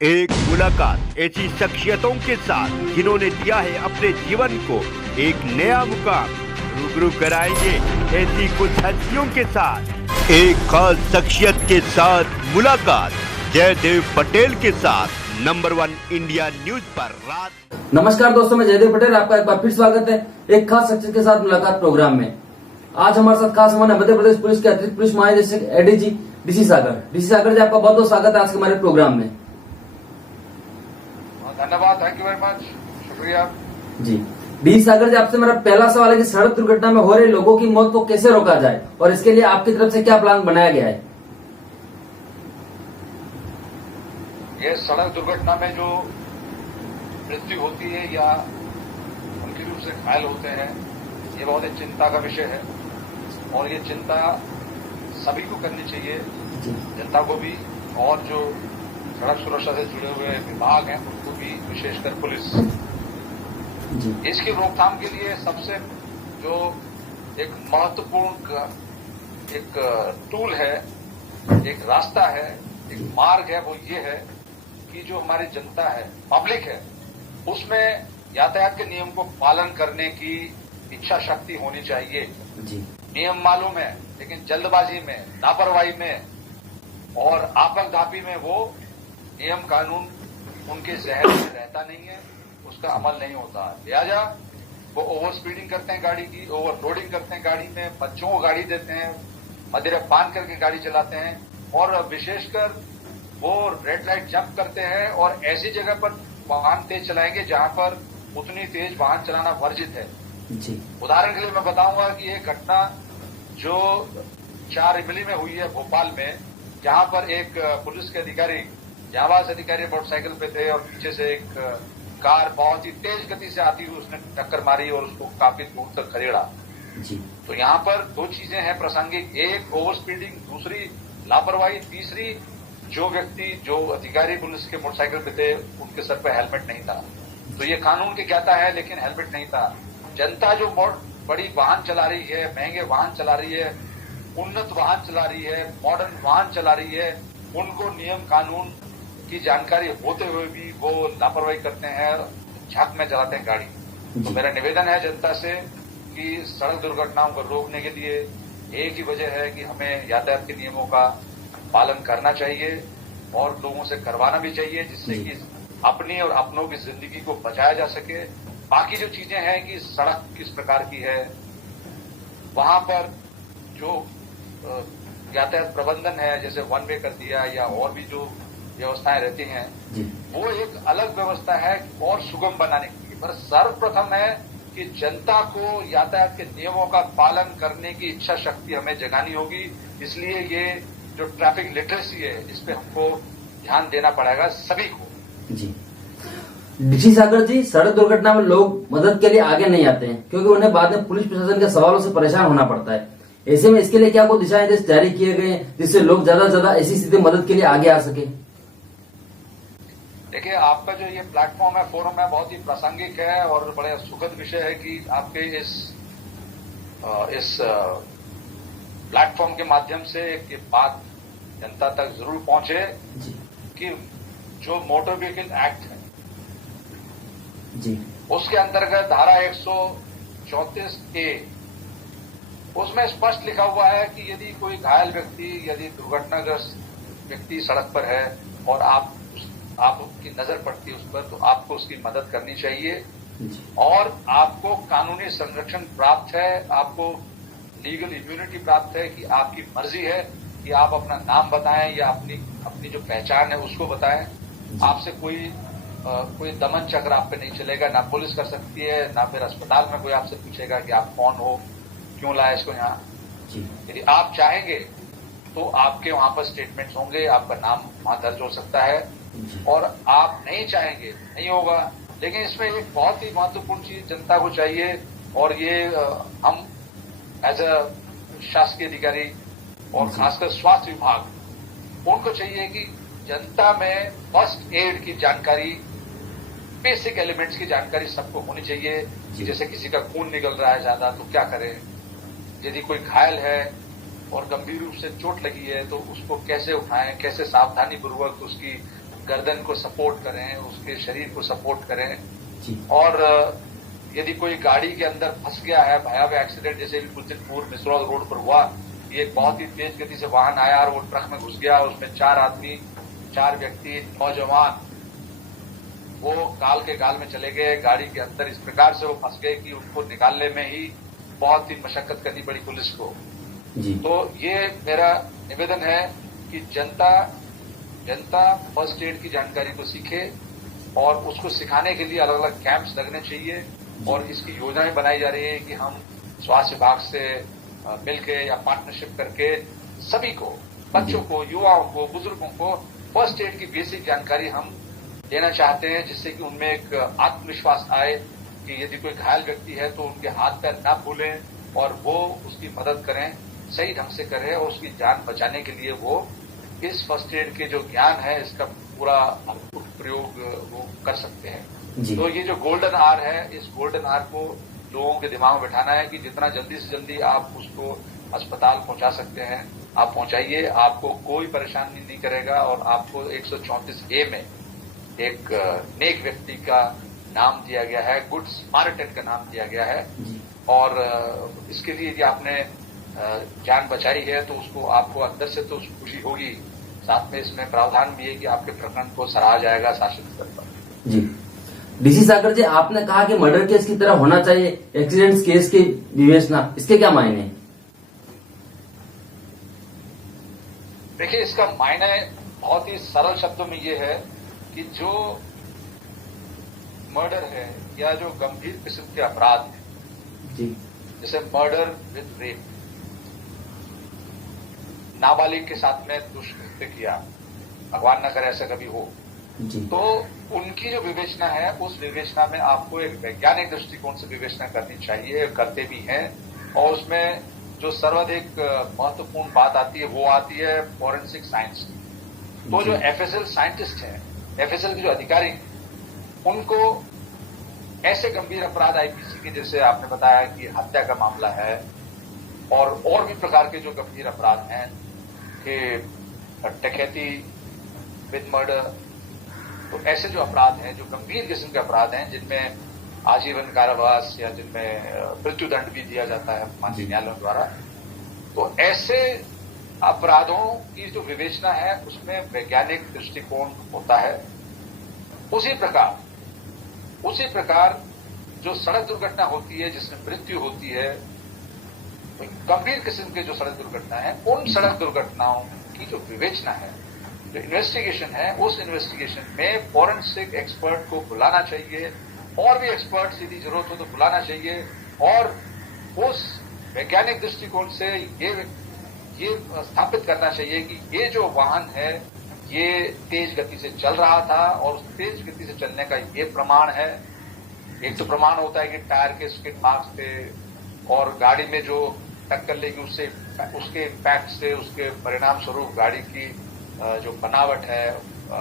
एक मुलाकात ऐसी शख्सियतों के साथ जिन्होंने दिया है अपने जीवन को एक नया मुकाम। रूबरू कराएंगे ऐसी कुछ हस्तियों के साथ एक खास शख्सियत के साथ मुलाकात। जयदेव पटेल के साथ नंबर 1 इंडिया न्यूज पर रात। नमस्कार दोस्तों, मैं जयदेव पटेल, आपका एक बार फिर स्वागत है एक खास शख्सियत के साथ मुलाकात प्रोग्राम में। आज हमारे साथ खास मेहमान है मध्य प्रदेश पुलिस के अतिरिक्त पुलिस महानिदेशक एडीजी डीसी सागर। डीसी सागर जी, आपका बहुत बहुत स्वागत है आज के हमारे प्रोग्राम में। धन्यवाद, थैंक यू वेरी मच, शुक्रिया जी। डी सागर जी, आपसे मेरा पहला सवाल है कि सड़क दुर्घटना में हो रहे लोगों की मौत को कैसे रोका जाए और इसके लिए आपकी तरफ से क्या प्लान बनाया गया है? ये सड़क दुर्घटना में जो मृत्यु होती है या उनके रूप से घायल होते हैं, ये बहुत ही चिंता का विषय है और ये चिंता सभी को करनी चाहिए, जनता को भी और जो सड़क सुरक्षा से जुड़े हुए विभाग हैं उनको भी, विशेषकर पुलिस। इसकी रोकथाम के लिए सबसे जो एक महत्वपूर्ण एक टूल है, एक रास्ता है, एक मार्ग है, वो ये है कि जो हमारी जनता है, पब्लिक है, उसमें यातायात के नियम को पालन करने की इच्छा शक्ति होनी चाहिए। नियम मालूम है लेकिन जल्दबाजी में, लापरवाही में और आपाधापी में वो नियम कानून उनके जहन में रहता नहीं है, उसका अमल नहीं होता। लिहाजा वो ओवर स्पीडिंग करते हैं गाड़ी की, ओवरलोडिंग करते हैं गाड़ी में, बच्चों को गाड़ी देते हैं, मदिरा पान करके गाड़ी चलाते हैं और विशेषकर वो रेड लाइट जंप करते हैं और ऐसी जगह पर वाहन तेज चलाएंगे जहां पर उतनी तेज वाहन चलाना वर्जित है। उदाहरण के लिए मैं बताऊंगा कि एक घटना जो 4 इमली में हुई है भोपाल में, जहां पर एक पुलिस के अधिकारी, जाबाज अधिकारी मोटरसाइकिल पे थे और पीछे से एक कार बहुत ही तेज गति से आती हुई उसने टक्कर मारी और उसको काफी दूर तक खदेड़ा। तो यहाँ पर 2 चीजें हैं प्रासंगिक, एक ओवर स्पीडिंग, दूसरी लापरवाही, तीसरी जो व्यक्ति, जो अधिकारी पुलिस के मोटरसाइकिल पे थे उनके सर पे हेलमेट नहीं था। तो ये कानून के कहता है लेकिन हेलमेट नहीं था। जनता जो बड़ी वाहन चला रही है, महंगे वाहन चला रही है, उन्नत वाहन चला रही है, मॉडर्न वाहन चला रही है, उनको नियम कानून की जानकारी होते हुए भी वो लापरवाही करते हैं, झांक में चलाते हैं गाड़ी। तो मेरा निवेदन है जनता से कि सड़क दुर्घटनाओं को रोकने के लिए एक ही वजह है कि हमें यातायात के नियमों का पालन करना चाहिए और लोगों से करवाना भी चाहिए, जिससे कि अपनी और अपनों की जिंदगी को बचाया जा सके। बाकी जो चीजें हैं कि सड़क किस प्रकार की है, वहां पर जो यातायात प्रबंधन है, जैसे वन वे कर दिया या और भी जो व्यवस्थाएं रहती हैं, वो एक अलग व्यवस्था है और सुगम बनाने के लिए। पर सर्वप्रथम है कि जनता को यातायात के नियमों का पालन करने की इच्छा शक्ति हमें जगानी होगी। इसलिए ये जो ट्रैफिक लिटरेसी है, इस पे हमको ध्यान देना पड़ेगा सभी को। डीसी सागर जी, सड़क दुर्घटना में लोग मदद के लिए आगे नहीं आते हैं क्योंकि उन्हें बाद में पुलिस प्रशासन के सवालों से परेशान होना पड़ता है। ऐसे में इसके लिए क्या कोई दिशा निर्देश जारी किए गए हैं जिससे लोग ज्यादा से ज्यादा ऐसी स्थिति मदद के लिए आगे आ सके? देखिए, आपका जो ये प्लेटफॉर्म है, फोरम है, बहुत ही प्रासंगिक है और बड़े सुखद विषय है कि आपके इस प्लेटफॉर्म के माध्यम से ये बात जनता तक जरूर पहुंचे कि जो मोटर व्हीकल एक्ट है उसके अंतर्गत धारा 134A, उसमें स्पष्ट लिखा हुआ है कि यदि कोई घायल व्यक्ति, यदि दुर्घटनाग्रस्त व्यक्ति सड़क पर है और आपकी नजर पड़ती है उस पर, तो आपको उसकी मदद करनी चाहिए और आपको कानूनी संरक्षण प्राप्त है, आपको लीगल इम्यूनिटी प्राप्त है कि आपकी मर्जी है कि आप अपना नाम बताएं या अपनी जो पहचान है उसको बताएं। आपसे कोई दमन चक्र आप पे नहीं चलेगा, ना पुलिस कर सकती है, ना फिर अस्पताल में कोई आपसे पूछेगा कि आप कौन हो, क्यों लाया इसको यहाँ। यदि आप चाहेंगे तो आपके वहां पर स्टेटमेंट्स होंगे, आपका नाम वहां दर्ज हो सकता है और आप नहीं चाहेंगे नहीं होगा। लेकिन इसमें एक बहुत ही महत्वपूर्ण चीज जनता को चाहिए और ये हम एज अ शासकीय अधिकारी और खासकर स्वास्थ्य विभाग, उनको चाहिए कि जनता में फर्स्ट एड की जानकारी, बेसिक एलिमेंट्स की जानकारी सबको होनी चाहिए। जैसे किसी का खून निकल रहा है ज्यादा तो क्या करें, यदि कोई घायल है और गंभीर रूप से चोट लगी है तो उसको कैसे उठाएं, कैसे सावधानी पूर्वक उसकी गर्दन को सपोर्ट करें, उसके शरीर को सपोर्ट करें। जी। और यदि कोई गाड़ी के अंदर फंस गया है, भयावह एक्सीडेंट जैसे भी कुछ दिन पूर्व मिसरौल रोड पर हुआ, एक बहुत ही तेज गति से वाहन आया और वो ट्रक में घुस गया, उसमें 4 व्यक्ति नौजवान वो गाल के गाल में चले गए, गाड़ी के अंदर इस प्रकार से वो फंस गए कि उनको निकालने में ही बहुत ही मशक्कत करनी पड़ी पुलिस को। जी। तो ये मेरा निवेदन है कि जनता फर्स्ट एड की जानकारी को सीखे और उसको सिखाने के लिए अलग अलग कैंप्स लगने चाहिए और इसकी योजनाएं बनाई जा रही है कि हम स्वास्थ्य विभाग से मिलके या पार्टनरशिप करके सभी को, बच्चों को, युवाओं को, बुजुर्गों को फर्स्ट एड की बेसिक जानकारी हम देना चाहते हैं, जिससे कि उनमें एक आत्मविश्वास आए कि यदि कोई घायल व्यक्ति है तो उनके हाथ पैर न भूलें और वो उसकी मदद करें, सही ढंग से करें और उसकी जान बचाने के लिए वो इस फर्स्ट एड के जो ज्ञान है इसका पूरा प्रयोग वो कर सकते हैं। जी। तो ये जो गोल्डन आवर है, इस गोल्डन आवर को लोगों के दिमाग में बैठाना है कि जितना जल्दी से जल्दी आप उसको अस्पताल पहुंचा सकते हैं आप पहुंचाइए, आपको कोई परेशानी नहीं करेगा। और आपको 134A में एक नेक व्यक्ति का नाम दिया गया है, गुड स्मार्टन का नाम दिया गया है। और इसके लिए यदि आपने जान बचाई है तो उसको आपको अंदर से तो खुशी होगी, साथ में इसमें प्रावधान भी है कि आपके प्रकरण को सराहा जाएगा शासन स्तर पर। जी। डीसी सागर जी, आपने कहा कि मर्डर केस की तरह होना चाहिए एक्सीडेंट केस की विवेचना, इसके क्या मायने? देखिए, इसका मायने बहुत ही सरल शब्दों में ये है कि जो मर्डर है या जो गंभीर किस्म के अपराध हैं, जी, जैसे मर्डर विद रेप, नाबालिग के साथ में दुष्कृत्य किया, भगवान न करे ऐसा कभी हो, जी, तो उनकी जो विवेचना है उस विवेचना में आपको एक वैज्ञानिक दृष्टिकोण से विवेचना करनी चाहिए, करते भी हैं। और उसमें जो सर्वाधिक महत्वपूर्ण बात आती है वो आती है फॉरेंसिक साइंस की। तो जो एफएसएल साइंटिस्ट हैं, एफएसएल के जो अधिकारी हैं, उनको ऐसे गंभीर अपराध आईपीसी के, जैसे आपने बताया कि हत्या का मामला है और भी प्रकार के जो गंभीर अपराध हैं कि डकैती विद मर्डर, तो ऐसे जो अपराध हैं, जो गंभीर किस्म के अपराध हैं जिनमें आजीवन कारावास या जिनमें मृत्युदंड भी दिया जाता है माननीय न्यायालयों द्वारा, तो ऐसे अपराधों की जो विवेचना है उसमें वैज्ञानिक दृष्टिकोण होता है। उसी प्रकार जो सड़क दुर्घटना होती है जिसमें मृत्यु होती है, गंभीर किस्म के जो सड़क दुर्घटना है, उन सड़क दुर्घटनाओं की जो विवेचना है, जो इन्वेस्टिगेशन है, उस इन्वेस्टिगेशन में फॉरेंसिक एक्सपर्ट को बुलाना चाहिए और भी एक्सपर्ट यदि जरूरत हो तो बुलाना चाहिए और उस वैज्ञानिक दृष्टिकोण से ये स्थापित करना चाहिए कि ये जो वाहन है ये तेज गति से चल रहा था और उस तेज गति से चलने का ये प्रमाण है। एक तो प्रमाण होता है कि टायर के स्किड मार्क्स थे और गाड़ी में जो टक्कर लेगी उसके इम्पैक्ट से, उसके परिणाम स्वरूप गाड़ी की जो बनावट है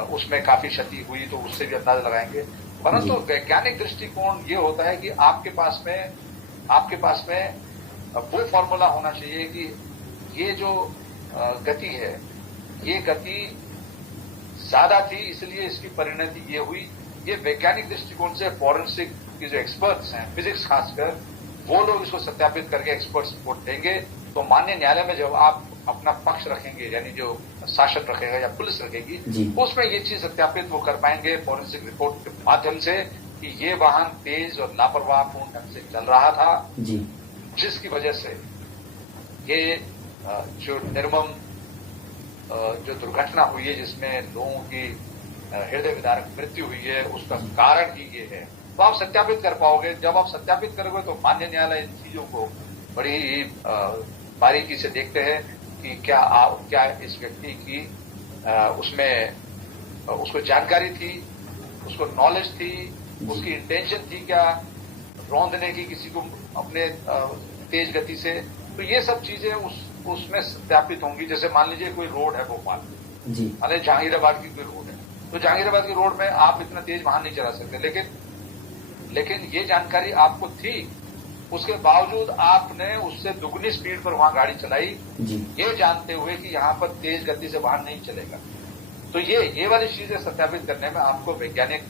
उसमें काफी क्षति हुई, तो उससे भी अंदाजा लगाएंगे। परंतु वैज्ञानिक दृष्टिकोण ये होता है कि आपके पास में वो फॉर्मूला होना चाहिए कि ये जो गति है, ये गति ज्यादा थी इसलिए इसकी परिणति ये हुई। ये वैज्ञानिक दृष्टिकोण से फॉरेंसिक के जो एक्सपर्ट्स हैं, फिजिक्स खासकर, वो लोग इसको सत्यापित करके एक्सपर्ट रिपोर्ट देंगे। तो माननीय न्यायालय में जब आप अपना पक्ष रखेंगे, यानी जो शासन रखेगा या पुलिस रखेगी, उसमें ये चीज सत्यापित वो कर पाएंगे फॉरेंसिक रिपोर्ट के माध्यम से कि ये वाहन तेज और लापरवाहपूर्ण ढंग से चल रहा था, जिसकी वजह से ये जो निर्मम जो दुर्घटना हुई है जिसमें लोगों की हृदय विदारक मृत्यु हुई है, उसका कारण ही ये है। तो आप सत्यापित कर पाओगे। जब आप सत्यापित करोगे तो माननीय न्यायालय इन चीजों को बड़ी ही बारीकी से देखते हैं कि क्या इस व्यक्ति की उसको जानकारी थी, उसको नॉलेज थी, उसकी इंटेंशन थी क्या रौंदने की किसी को अपने तेज गति से। तो ये सब चीजें उसमें सत्यापित होंगी। जैसे मान लीजिए कोई रोड है भोपाल में, मान लीजिए जहांगीराबाद की कोई रोड है, तो जहांगीराबाद की रोड में आप इतना तेज वाहन नहीं चला सकते, लेकिन ये जानकारी आपको थी, उसके बावजूद आपने उससे दुगनी स्पीड पर वहां गाड़ी चलाई, ये जानते हुए कि यहां पर तेज गति से वाहन नहीं चलेगा। तो ये वाली चीजें सत्यापित करने में आपको वैज्ञानिक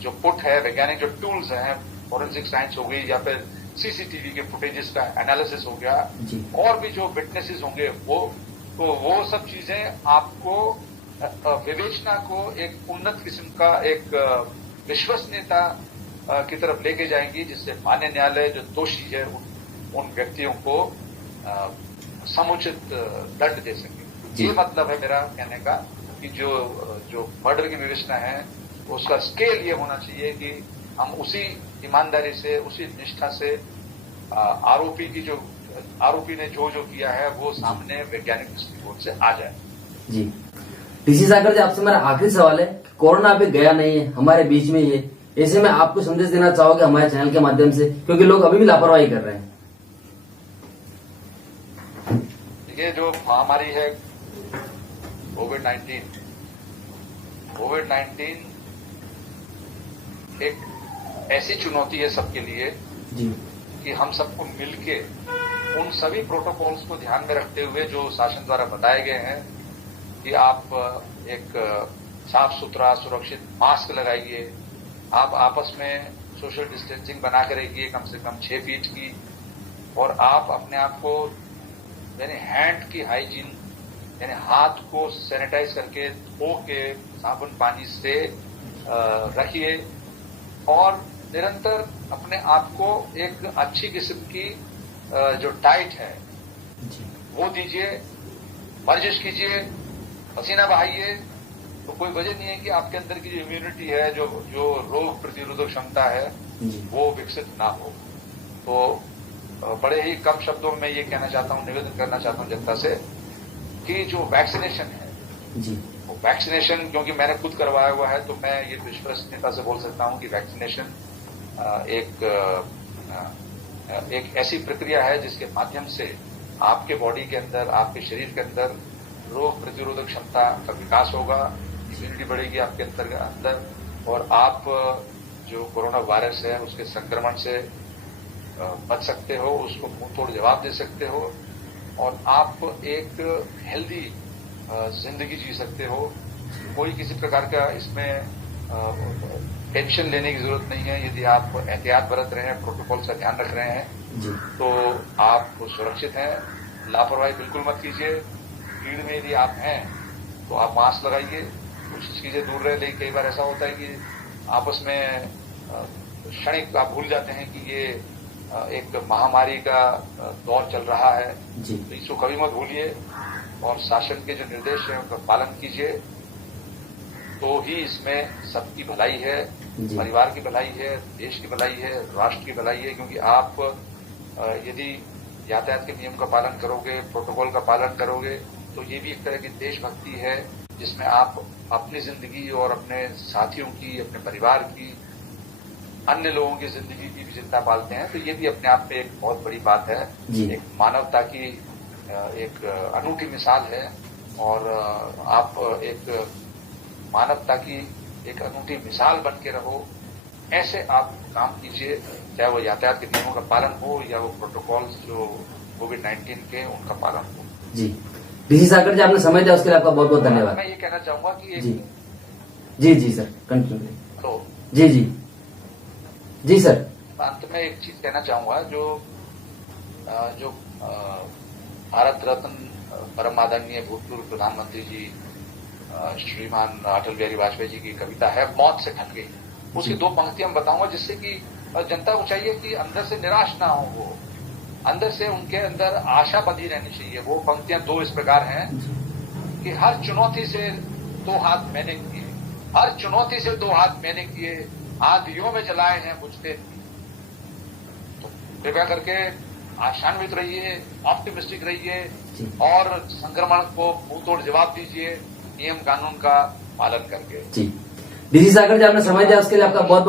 जो पुट है, वैज्ञानिक जो टूल्स हैं, फोरेंसिक साइंस हो गई या फिर सीसीटीवी के फुटेजेस का एनालिसिस हो गया, और भी जो विटनेसेस होंगे वो सब चीजें आपको विवेचना को एक उन्नत किस्म का एक विश्वसनीयता की तरफ लेके जाएंगी, जिससे मान्य न्यायालय जो दोषी है उन व्यक्तियों को समुचित दंड दे सके। ये मतलब है मेरा कहने का कि जो मर्डर की विवेचना है उसका स्केल ये होना चाहिए कि हम उसी ईमानदारी से, उसी निष्ठा से आरोपी ने जो किया है वो सामने वैज्ञानिक दृष्टिकोण से आ जाए। जी डीसी सागर जी, आपसे मेरा आखिरी सवाल है, कोरोना अभी गया नहीं है, हमारे बीच में ही है, ऐसे में आपको संदेश देना चाहोगे हमारे चैनल के माध्यम से, क्योंकि लोग अभी भी लापरवाही कर रहे हैं। ये जो महामारी है कोविड-19 एक ऐसी चुनौती है सबके लिए जी कि हम सबको मिलके उन सभी प्रोटोकॉल्स को ध्यान में रखते हुए जो शासन द्वारा बताए गए हैं कि आप एक साफ सुथरा सुरक्षित मास्क लगाइए, आप आपस में सोशल डिस्टेंसिंग बना कर रखिए कम से कम 6 फीट की, और आप अपने आप को यानी हैंड की हाइजीन यानी हाथ को सैनिटाइज करके धो के साबुन पानी से रखिए, और निरंतर अपने आप को एक अच्छी किस्म की जो डाइट है वो दीजिए, वर्जिश कीजिए, पसीना बहाइए। तो कोई वजह नहीं है कि आपके अंदर की जो इम्यूनिटी है, जो रोग प्रतिरोधक क्षमता है वो विकसित ना हो। तो बड़े ही कम शब्दों में ये कहना चाहता हूं, निवेदन करना चाहता हूं जनता से कि जो वैक्सीनेशन है वो वैक्सीनेशन, क्योंकि मैंने खुद करवाया हुआ है तो मैं ये विश्वसनीयता से बोल सकता हूं कि वैक्सीनेशन एक ऐसी प्रक्रिया है जिसके माध्यम से आपके बॉडी के अंदर, आपके शरीर के अंदर रोग प्रतिरोधक क्षमता का विकास होगा, इम्यूनिटी बढ़ेगी आपके अंदर, और आप जो कोरोना वायरस है उसके संक्रमण से बच सकते हो, उसको मुंह तोड़ जवाब दे सकते हो, और आप एक हेल्दी जिंदगी जी सकते हो। कोई किसी प्रकार का इसमें टेंशन लेने की जरूरत नहीं है। यदि आप एहतियात बरत रहे हैं, प्रोटोकॉल का ध्यान रख रहे हैं तो आप सुरक्षित हैं। लापरवाही बिल्कुल मत कीजिए। भीड़ में यदि आप हैं तो आप मास्क लगाइए, कोशिश कीजिए दूर रहे। लेकिन कई बार ऐसा होता है कि आपस में क्षणिक आप भूल जाते हैं कि ये एक महामारी का दौर चल रहा है, तो इसको कभी मत भूलिए और शासन के जो निर्देश हैं उनका पालन कीजिए। तो ही इसमें सबकी भलाई है, परिवार की भलाई है, देश की भलाई है, राष्ट्र की भलाई है। क्योंकि आप यदि यातायात के नियम का पालन करोगे, प्रोटोकॉल का पालन करोगे, तो ये भी एक तरह की देशभक्ति है जिसमें आप अपनी जिंदगी और अपने साथियों की, अपने परिवार की, अन्य लोगों की जिंदगी की भी चिंता पालते हैं। तो ये भी अपने आप में एक बहुत बड़ी बात है, एक मानवता की एक अनूठी मिसाल है। और आप एक मानवता की एक अनूठी मिसाल बन के रहो, ऐसे आप काम कीजिए, चाहे वो यातायात के नियमों का पालन हो या वो प्रोटोकॉल्स जो कोविड-19 के उनका पालन हो। जी डीसी सागर जी, आपने समय दिया उसके लिए आपका बहुत बहुत धन्यवाद। मैं ये कहना चाहूंगा कि जी सर कंटिन्यू। तो जी सर, अंत में एक चीज कहना चाहूंगा, जो भारत रत्न परम आदरणीय भूतपूर्व प्रधानमंत्री जी श्रीमान अटल बिहारी वाजपेयी जी की कविता है मौत से ढल गई, उसकी 2 पंक्तियां बताऊंगा जिससे कि जनता को चाहिए कि अंदर से निराश ना हो, वो अंदर से उनके अंदर आशा बंधी रहनी चाहिए। वो पंक्तियां 2 इस प्रकार हैं कि हर चुनौती से 2 हाथ मैंने किए, हर चुनौती से 2 हाथ मैंने किए, आंधियों में जलाए हैं बुझते। तो कृपया करके आशान्वित रहिए, ऑप्टिमिस्टिक रहिए और संक्रमण को मुंह तोड़ जवाब दीजिए, नियम कानून का पालन करके। जी डीसी सागर जी, आपने समय दिया उसके लिए आपका बहुत बहुत